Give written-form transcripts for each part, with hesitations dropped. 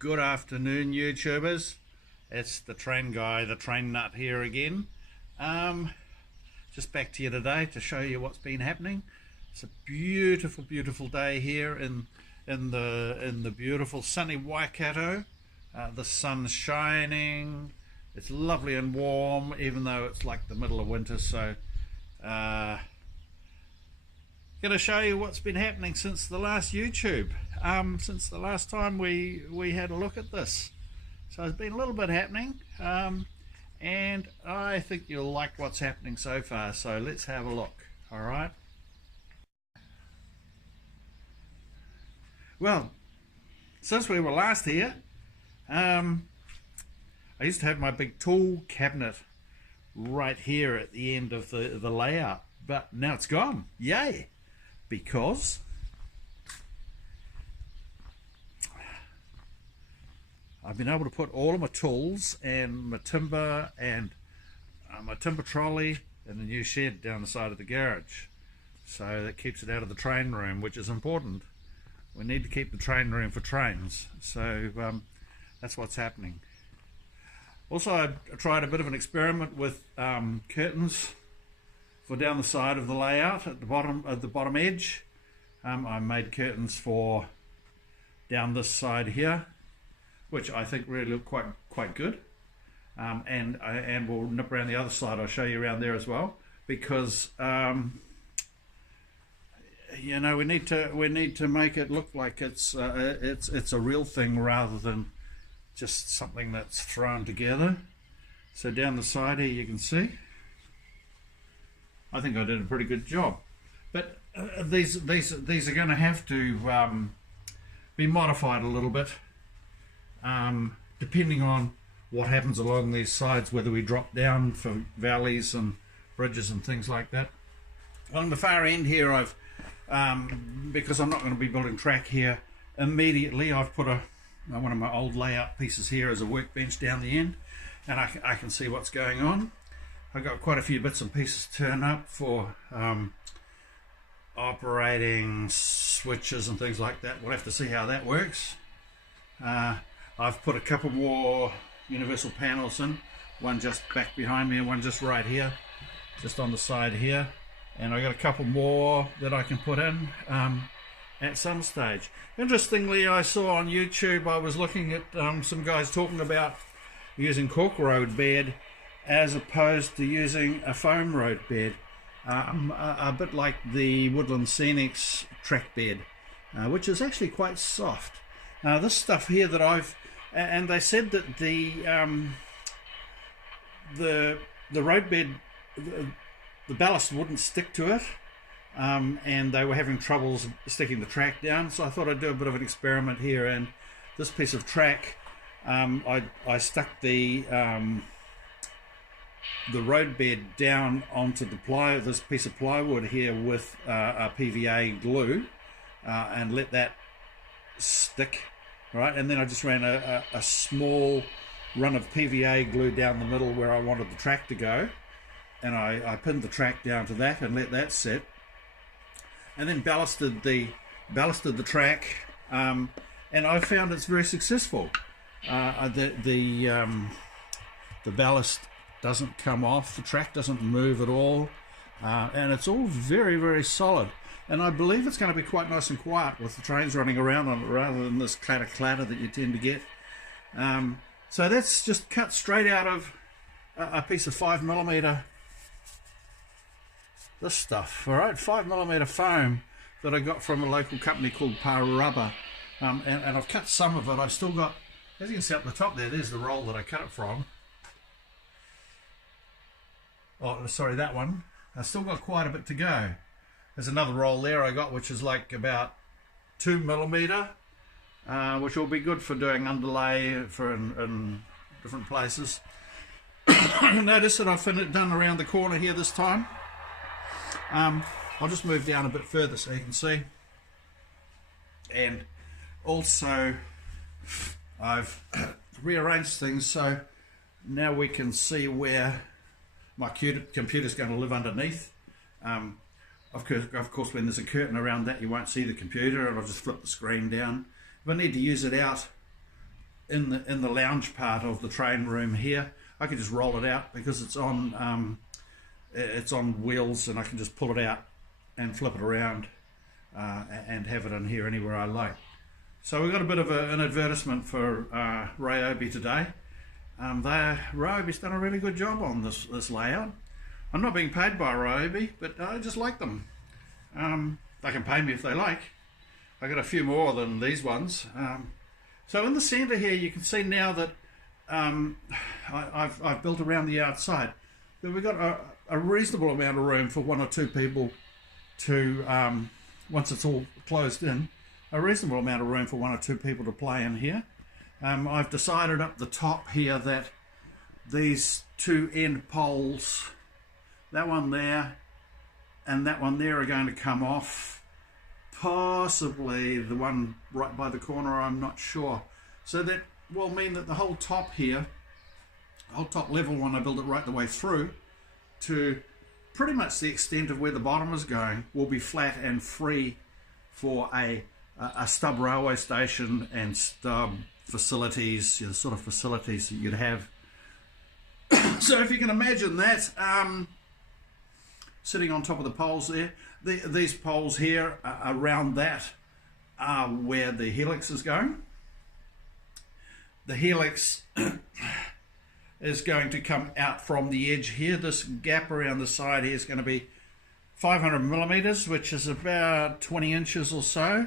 Good afternoon, YouTubers. It's the train guy, the train nut here again. Just back to you today to show you what's been happening. It's a beautiful, beautiful day here in the beautiful sunny Waikato. The sun's shining. It's lovely and warm, even though it's like the middle of winter. So, going to show you what's been happening since the last YouTube. Since the last time we had a look at this. So there's been a little bit happening, and I think you'll like what's happening so far. So let's have a look. All right. Well, since we were last here, I used to have my big tool cabinet right here at the end of the layout, but now it's gone. Yay! Because I've been able to put all of my tools and my timber and my timber trolley in the new shed down the side of the garage. So that keeps it out of the train room, which is important. We need to keep the train room for trains. So that's what's happening. Also, I tried a bit of an experiment with curtains for down the side of the layout at the bottom edge. I made curtains for down this side here, which I think really look quite good. And we'll nip around the other side. I'll show you around there as well, because you know, we need to make it look like it's a real thing rather than just something that's thrown together. So down the side here you can see, I think I did a pretty good job. But these are going to have to be modified a little bit, depending on what happens along these sides, whether we drop down for valleys and bridges and things like that. On the far end here, I've because I'm not going to be building track here immediately, I've put one of my old layout pieces here as a workbench down the end, and I can see what's going on. I've got quite a few bits and pieces turned up for operating switches and things like that. We'll have to see how that works. I've put a couple more universal panels in, one just back behind me and one just right here, just on the side here, and I've got a couple more that I can put in at some stage. Interestingly, I saw on YouTube, I was looking at some guys talking about using cork road bed as opposed to using a foam road bed, a bit like the Woodland Scenics track bed, which is actually quite soft. This stuff here that and they said that the road bed, the ballast wouldn't stick to it, and they were having troubles sticking the track down. So I thought I'd do a bit of an experiment here, and this piece of track, I stuck the road bed down onto this piece of plywood here with a PVA glue, and let that stick, right? And then I just ran a small run of PVA glue down the middle where I wanted the track to go, and I pinned the track down to that and let that sit, and then ballasted the track, and I found it's very successful. The ballast doesn't come off, the track doesn't move at all, and it's all very, very solid. And I believe it's going to be quite nice and quiet with the trains running around on it, rather than this clatter that you tend to get. So that's just cut straight out of a piece of 5mm, this stuff, all right, 5mm foam that I got from a local company called Rubber, and I've cut some of it. I've still got, as you can see up the top there's the roll that I cut it from. Oh, sorry, that one. I've still got quite a bit to go. There's another roll there I got, which is like about 2mm, which will be good for doing underlay in different places. Notice that I've done around the corner here this time. I'll just move down a bit further so you can see. And also, I've rearranged things so now we can see where my computer's going to live underneath. Of course, when there's a curtain around that, you won't see the computer, and I'll just flip the screen down. If I need to use it out in the lounge part of the train room here. I can just roll it out because it's on wheels, and I can just pull it out and flip it around and have it in here anywhere I like. So we've got a bit of an advertisement for Ryobi today. Ryobi's done a really good job on this layout. I'm not being paid by Ryobi, but I just like them. They can pay me if they like. I got a few more than these ones. So in the centre here, you can see now that I've built around the outside. But we've got a reasonable amount of room for 1 or 2 people to, once it's all closed in, a reasonable amount of room for 1 or 2 people to play in here. I've decided up the top here that these 2 end poles, that one there and that one there, are going to come off. Possibly the one right by the corner, I'm not sure. So that will mean that the whole top here, the whole top level, when I build it right the way through to pretty much the extent of where the bottom is going, will be flat and free for a stub railway station and stub facilities, the sort of facilities that you'd have. So if you can imagine that, sitting on top of the poles there, these poles here around that are where the helix is going. The helix is going to come out from the edge here. This gap around the side here is going to be 500 millimeters, which is about 20 inches or so.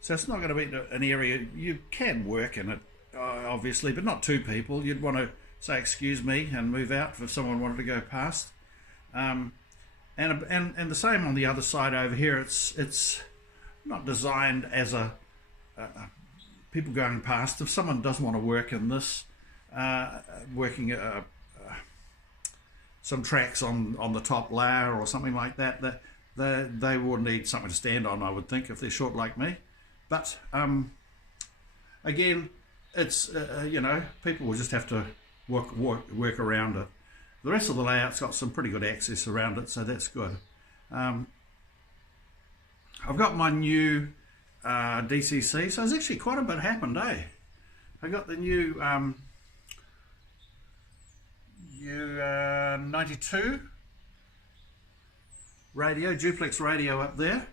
So it's not going to be an area you can work in it, obviously, but not 2 people. You'd want to say excuse me and move out if someone wanted to go past. And the same on the other side over here. It's not designed as a people going past. If someone doesn't want to work in this, working some tracks on the top layer or something like that, they will need something to stand on, I would think, if they're short like me. But again, it's you know, people will just have to work around it. The rest of the layout's got some pretty good access around it, so that's good. I've got my new DCC, so there's actually quite a bit happened, eh? I got the new U92 radio, duplex radio up there.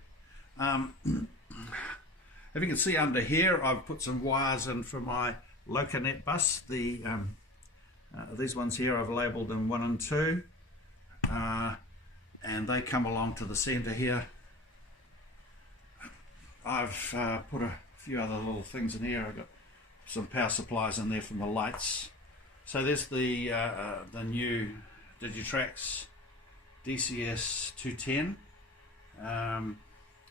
If you can see under here, I've put some wires in for my Locanet bus. These ones here I've labelled them 1 and 2, and they come along to the centre here. I've put a few other little things in here. I've got some power supplies in there from the lights. So there's the new Digitrax DCS 210,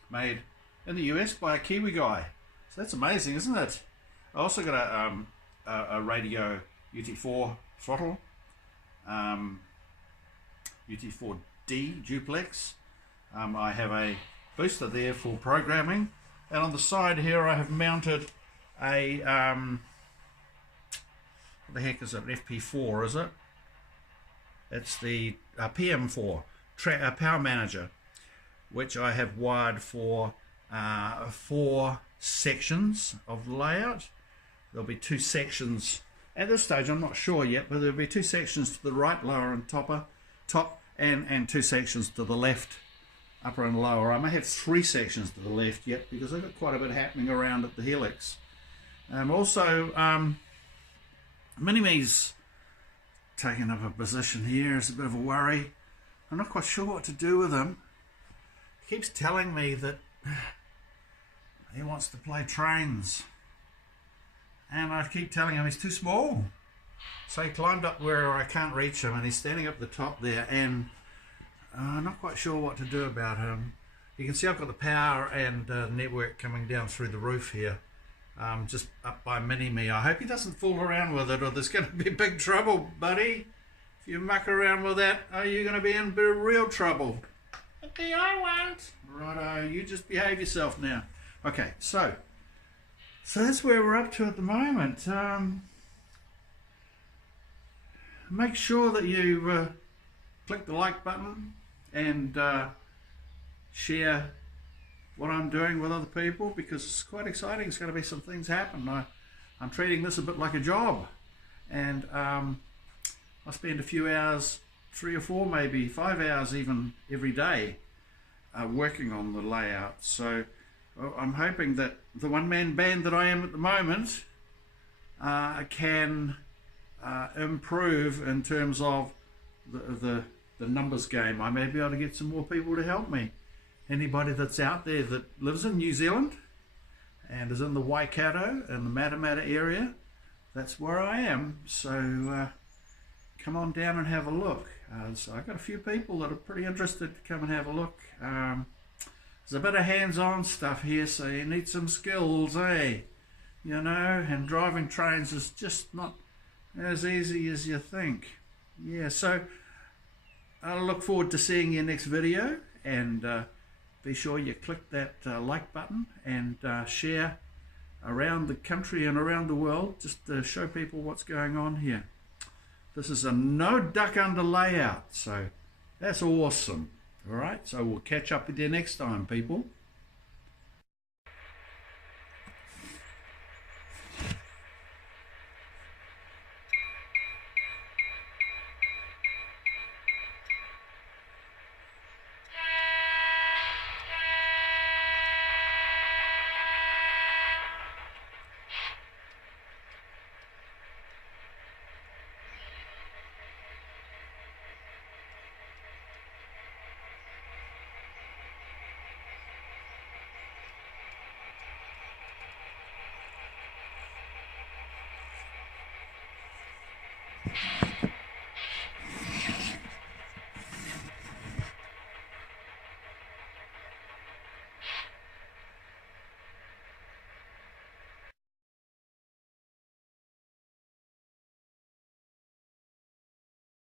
made in the US by a Kiwi guy. So that's amazing, isn't it? I also got a radio UT4 throttle, UT4D duplex. I have a booster there for programming, and on the side here I have mounted a what the heck is it? FP4, is it? It's the PM4 power manager, which I have wired for 4 sections of the layout. There'll be 2 sections at this stage, I'm not sure yet, but there'll be 2 sections to the right, lower and top, and 2 sections to the left, upper and lower. I may have 3 sections to the left yet, because I've got quite a bit happening around at the helix. Also, Mini-Me's taking up a position here. It's a bit of a worry. I'm not quite sure what to do with him. He keeps telling me that he wants to play trains, and I keep telling him he's too small. So he climbed up where I can't reach him, and he's standing up the top there, and I'm not quite sure what to do about him. You can see I've got the power and network coming down through the roof here, just up by Mini-Me. I hope he doesn't fool around with it, or there's going to be big trouble, buddy. If you muck around with that, you're going to be in real trouble. Okay, I won't. Righto, you just behave yourself now. Okay, so that's where we're up to at the moment. Make sure that you click the like button and share what I'm doing with other people, because it's quite exciting. It's going to be some things happen. I'm treating this a bit like a job, and I spend a few hours, 3 or 4, maybe 5 hours even every day working on the layout. So I'm hoping that the one-man band that I am at the moment can improve in terms of the numbers game. I may be able to get some more people to help me. Anybody that's out there that lives in New Zealand and is in the Waikato and the Matamata area, that's where I am. So come on down and have a look. So I've got a few people that are pretty interested to come and have a look. There's a bit of hands-on stuff here, so you need some skills, eh? You know, and driving trains is just not as easy as you think. Yeah, so I look forward to seeing your next video, and be sure you click that like button and share around the country and around the world, just to show people what's going on here. This is a no duck under layout, so that's awesome. All right, so we'll catch up with you next time, people.